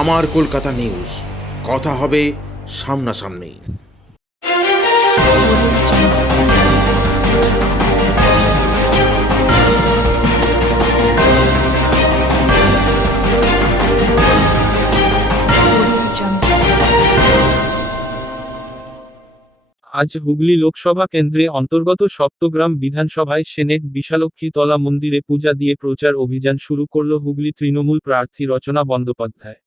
আমার কলকাতা নিউজ, কথা হবে সামনাসামনি। আজ হুগলি লোকসভা কেন্দ্রে অন্তর্গত সপ্তগ্রাম বিধানসভায় সেনেট বিশালক্ষী তলা মন্দিরে পূজা দিয়ে প্রচার অভিযান শুরু করল হুগলি তৃণমূল প্রার্থী রচনা বন্দ্যোপাধ্যায়।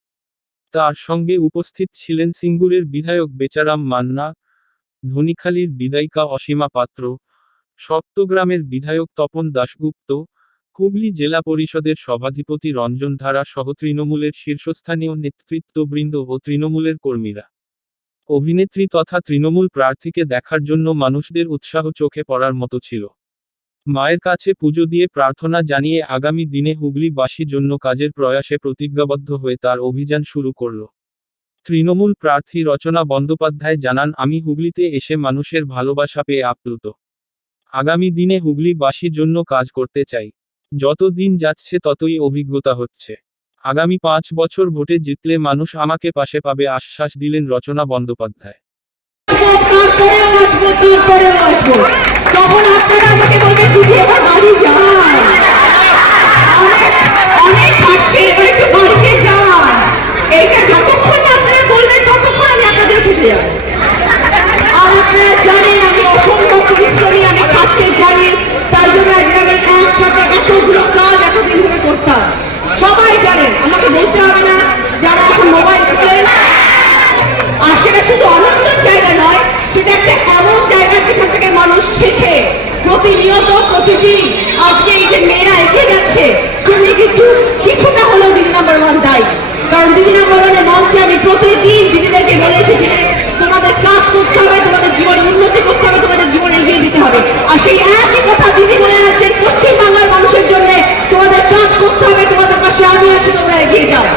তার সঙ্গে উপস্থিত ছিলেন সিঙ্গুরের বিধায়ক বেচারাম মান্না, ধনিখালির বিধায়িকা অসীমা পাত্র, সপ্তগ্রামের বিধায়ক তপন দাশগুপ্ত, হুগলি জেলা পরিষদের সভাধিপতি রঞ্জন ধারা সহ তৃণমূলের শীর্ষস্থানীয় নেতৃত্ববৃন্দ ও তৃণমূলের কর্মীরা। অভিনেত্রী তথা তৃণমূল প্রার্থীকে দেখার জন্য মানুষদের উৎসাহ চোখে পড়ার মতো ছিল। মায়ের কাছে পুজো দিয়ে প্রার্থনা জানিয়ে আগামী দিনে হুগলিবাসীর জন্য কাজের প্রয়াসে প্রতিজ্ঞাবদ্ধ হয়ে তার অভিযান শুরু করল। তৃণমূল প্রার্থী রচনা বন্দ্যোপাধ্যায় জানান, আমি হুগলিতে এসে মানুষের ভালোবাসা পেয়ে আপ্লুত। আগামী দিনে হুগলিবাসীর জন্য কাজ করতে চাই। যত দিন যাচ্ছে ততই অভিজ্ঞতা হচ্ছে। আগামী 5 বছর ভোটে জিতলে মানুষ আমাকে পাশে পাবে আশ্বাস দিলেন রচনা বন্দ্যোপাধ্যায়। সবাই জানেন, আমাকে বলতে হবে না, যারা এখন মোবাইল চলেন। আর সেটা শুধু আনন্দের জায়গা নয়, সেটা একটা এমন জায়গা যেখান থেকে মানুষ শেখে প্রতিনিয়ত, প্রতিদিন। আজকে এই যে মেয়েরা এগিয়ে যাচ্ছে, তুমি কিছুটা হলেও দিদি নাম্বার 1 দায়ী। কারণ দিদি নাম্বার 1 মঞ্চে আমি প্রতিদিন দিদিদেরকে বলে এসেছি, তোমাদের কাজ করতে হবে, তোমাদের জীবনে উন্নতি করতে হবে, তোমাদের জীবনে এগিয়ে যেতে হবে। আর সেই একই কথা দিদি বলে আছেন, পশ্চিমবাংলার মানুষের জন্য তোমাদের কাজ করতে হবে, তোমাদের পাশে আমি আছি, তোমরা এগিয়ে যাও।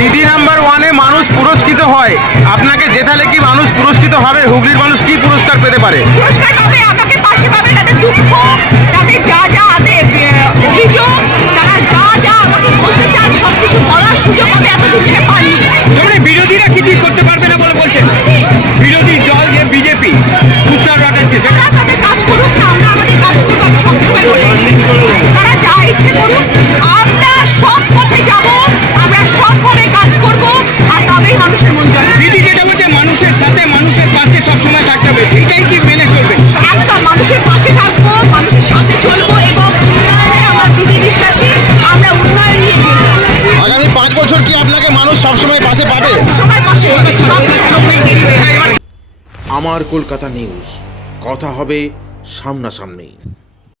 দিদি নাম্বার 1 এ মানুষ পুরস্কৃত হয়, আপনাকে জেতালে কি মানুষ পুরস্কৃত হবে? হুগলির মানুষ কি পুরস্কার পেতে পারে? পুরস্কার পাবে, আমাকে পাশে পাবে, তাদের দুঃখ, তাদের যা যা অভিযোগ, তারা যা যা আমাকে বলতে চান সবকিছু বলার সুযোগ হবে, এতদিন থেকে পাইনি। মানে বিরোধীরা কি ঠিক করতে পারবে না বলে বলছেন? বিরোধী দল যে বিজেপি উৎসাহ রাখাচ্ছে, তারা তাদের কাজ করুক না, আমরা আমাদের কাজ করবো। আমি সবসময় বলে তারা যা ইচ্ছে করুক, আমরা সৎ পথে যাব, আমরা সৎভাবে কাজ করব, আর তবেই মানুষের মন জয়। দিদি যেটা বলছে মানুষের সাথে মানুষের পাশে সবসময় থাকতে হবে, সেইটাই কি মেনে চলবে? একদম মানুষের পাশে থাকবো, মানুষের সাথে চলবো, এবং উন্নয়নে আমার দিদি বিশ্বাসী, আমরা উন্নয়ন নিয়ে আগামী 5 বছর কি আপনাকে মানুষ সবসময় পাশে পাবে? সবাই পাশে। আমার কলকাতা নিউজ, কথা হবে সামনাসামনি।